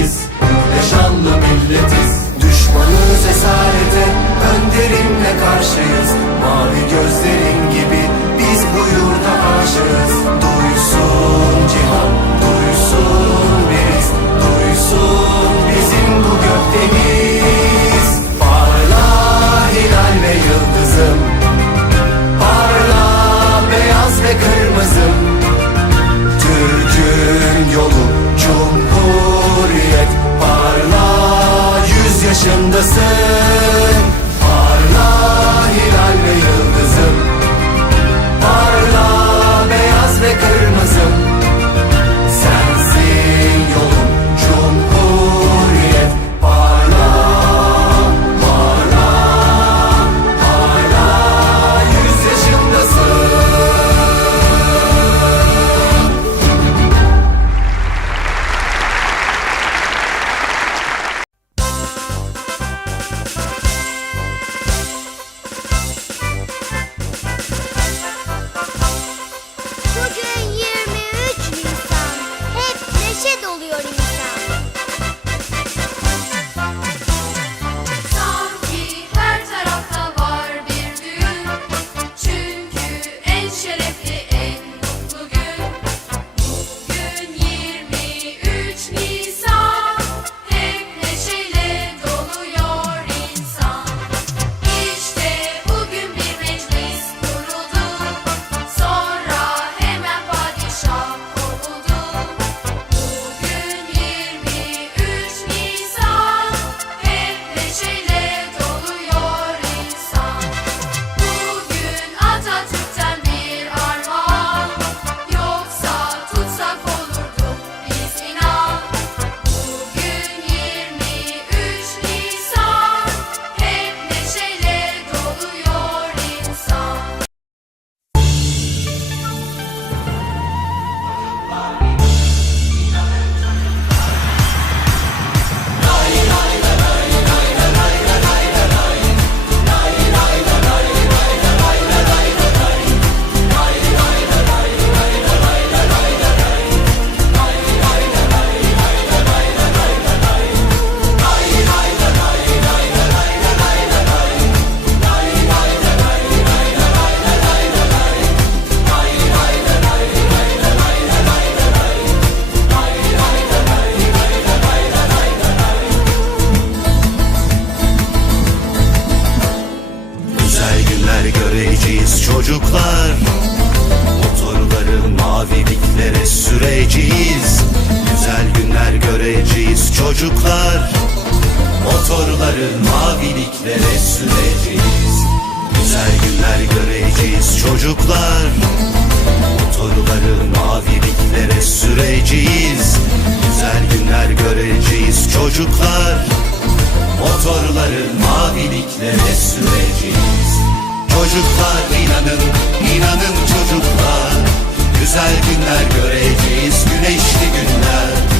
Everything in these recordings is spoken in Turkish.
milletiz Ne milletiz. Düşmanız esarete Önderimle karşıyız. Mavi gözlerin gibi Biz bu yurda aşığız. Duysun cihan duysun çocuklar Motorları maviliklere süreceğiz. Güzel günler göreceğiz çocuklar Motorları maviliklere süreceğiz. Güzel günler göreceğiz çocuklar Motorları maviliklere süreceğiz. Çocuklar inanın, inanın çocuklar. Güzel günler göreceğiz, güneşli günler.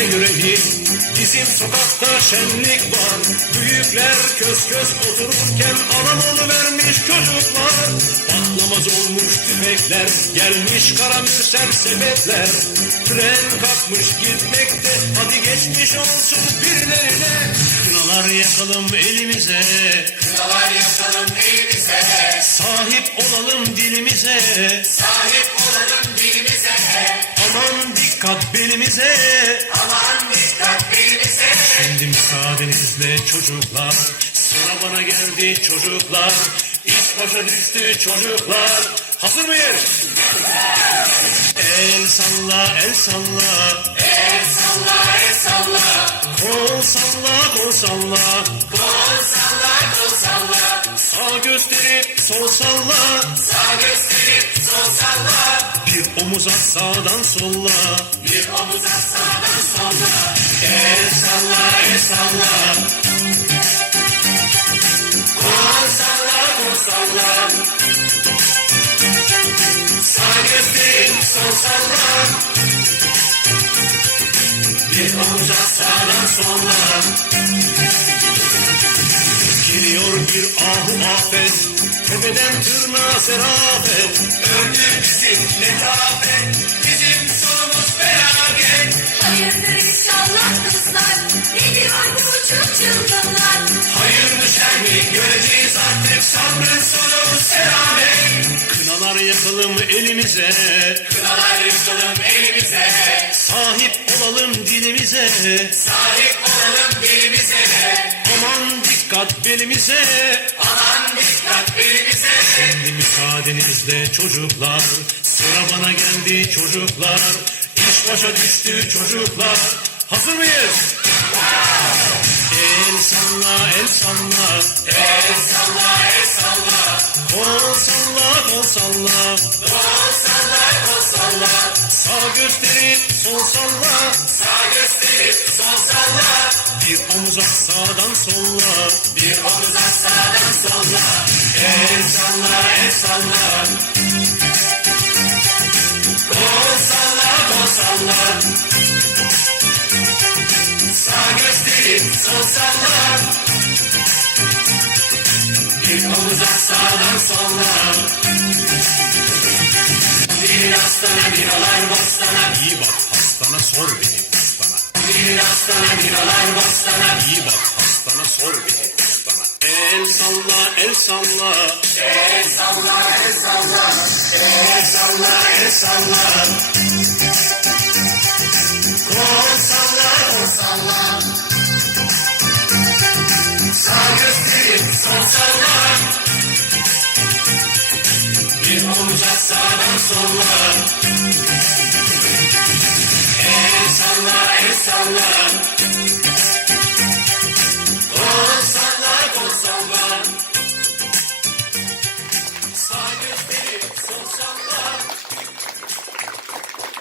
ne göreyim Bizim sokakta şenlik var. Büyükler kös kös otururken Anamalı vermiş çocuklar. Patlamaz olmuş tüfekler Gelmiş karamürsel sebepler Tren kalkmış gitmekte Hadi geçmiş olsun birilerine. Kınalar yakalım elimize. Kınalar yakalım elimize, Sahip olalım dilimize. Sahip olalım dilimize, Aman dikkat belimize aman dikkat belimize. Şimdi müsaadenizle çocuklar Sıra bana geldi çocuklar İş başa düştü çocuklar Hazır mıyız? El salla el salla El salla, el salla, Kol salla kol salla kol salla. Sağ gösterip sol salla. Sağ gösterip sol salla, Bir omuz at sağdan solla. Bir omuz at sağdan solla. El salla el salla. Kol salla, kol salla. Sağ gösterip sol salla. Bir omuz at sağdan solla Geliyor bir ahu afet Tepeden tırnağa serafet. Öldü bizim letafet, bizim sonumuz felaket. Hayırdır inşallah kızlar, ay bu uçuk çılgınlar? Hayır mı şer mi göreceğiz artık. Sabrın sonu selamet. Kınalar yakalım elimize. Kınalar yakalım elimize, Sahip olalım dilimize. Sahip olalım dilimize. Aman dikkat belimize Aman dikkat belimize. Şimdi müsaadenizle çocuklar. Sıra bana geldi çocuklar. İş başa düştü çocuklar. Hazır mıyız? El salla el salla. El salla, el salla, Kol salla kol salla. Kol salla, salla. Sağ gösterip sol salla Sağ gösterip sol salla, Bir omuz at sağdan solla bir omuz at sağdan solla. El salla el salla Kol salla, kol salla. Sağ gösterip sol salla. Bir omuz at sağdan solla. Bir hastana bir olar bostana. İyi bak hastana sor beni hastana Bir hastana bir olar bostana. İyi bak hastana sor beni hastana El salla el salla El salla, el salla. El salla, el salla. Kol salla, kol salla. Sağ gösterip sol salla. Salla El salla el salla